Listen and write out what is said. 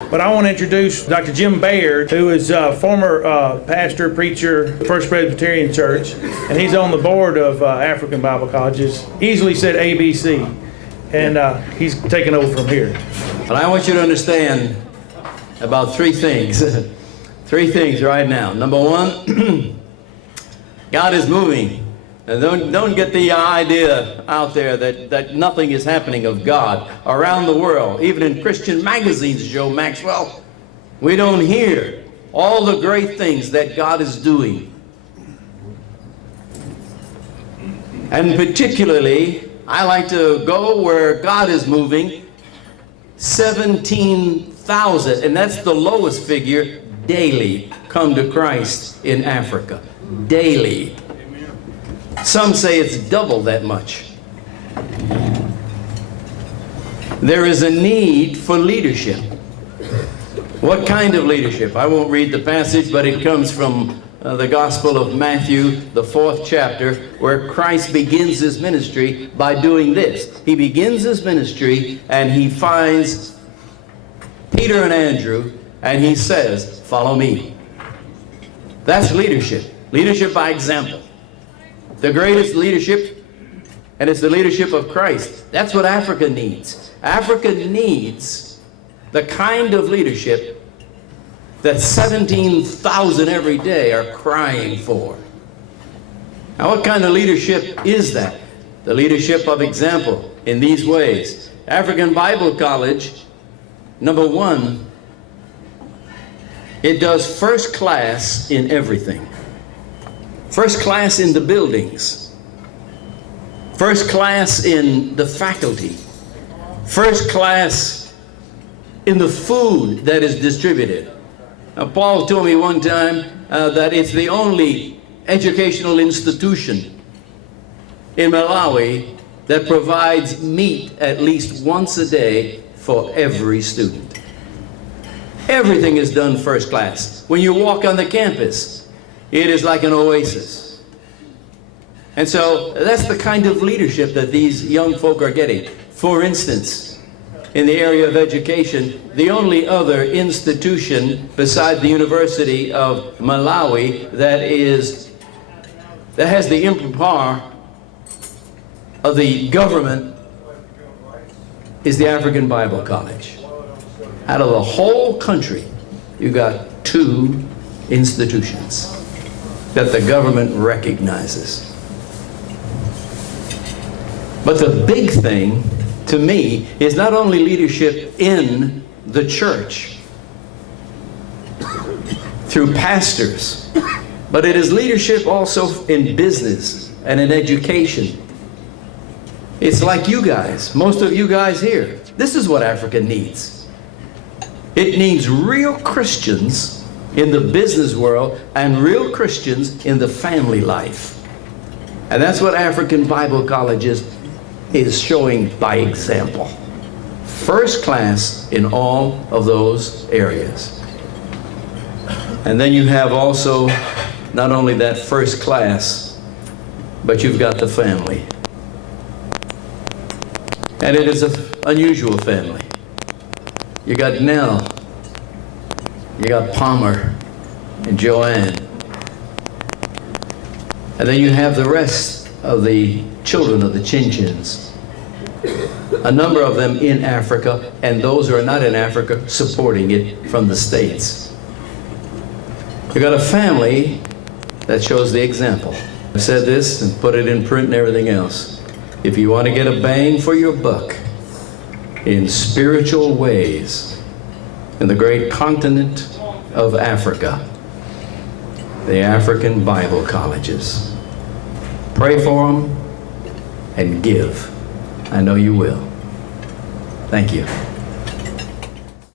But I want to introduce Dr. Jim Baird, who is a former pastor, preacher, First Presbyterian Church, and he's on the board of African Bible Colleges. Easily said ABC, and he's taking over from here. But I want you to understand about three things. Three things right now. Number one, God is moving. And don't get the idea out there that nothing is happening of God around the world. Even in Christian magazines, Joe Maxwell, we don't hear all the great things that God is doing. And particularly, I like to go where God is moving. 17,000, and that's the lowest figure, daily come to Christ in Africa. Daily. Some say it's double that much. There is a need for leadership. What kind of leadership? I won't read the passage, but it comes from the Gospel of Matthew, the 4th chapter, where Christ begins his ministry by doing this. He begins his ministry and he finds Peter and Andrew and he says, "Follow me." That's leadership. Leadership by example. The greatest leadership, and it's the leadership of Christ. That's what Africa needs. Africa needs the kind of leadership that 17,000 every day are crying for. Now, what kind of leadership is that? The leadership of example in these ways. African Bible College, number one, it does first class in everything. First class in the buildings, first class in the faculty, first class in the food that is distributed. Now, Paul told me one time that it's the only educational institution in Malawi that provides meat at least once a day for every student. Everything is done first class. When you walk on the campus, it is like an oasis. And so that's the kind of leadership that these young folk are getting. For instance, in the area of education, the only other institution beside the University of Malawi that has the imprimatur of the government is the African Bible College. Out of the whole country, you got 2 institutions that the government recognizes. But the big thing to me is not only leadership in the church through pastors, but it is leadership also in business and in education. It's like you guys, most of you guys here. This is what Africa needs. It needs real Christians in the business world and real Christians in the family life. And that's what African Bible Colleges is showing by example. First class in all of those areas. And then you have also not only that first class, but you've got the family. And it is an unusual family. You got Nell, you got Palmer and Joanne. And then you have the rest of the children of the Chinchins. A number of them in Africa, and those who are not in Africa supporting it from the States. You got a family that shows the example. I've said this and put it in print and everything else. If you want to get a bang for your buck in spiritual ways in the great continent of Africa, the African Bible Colleges. Pray for them and give. I know you will. Thank you.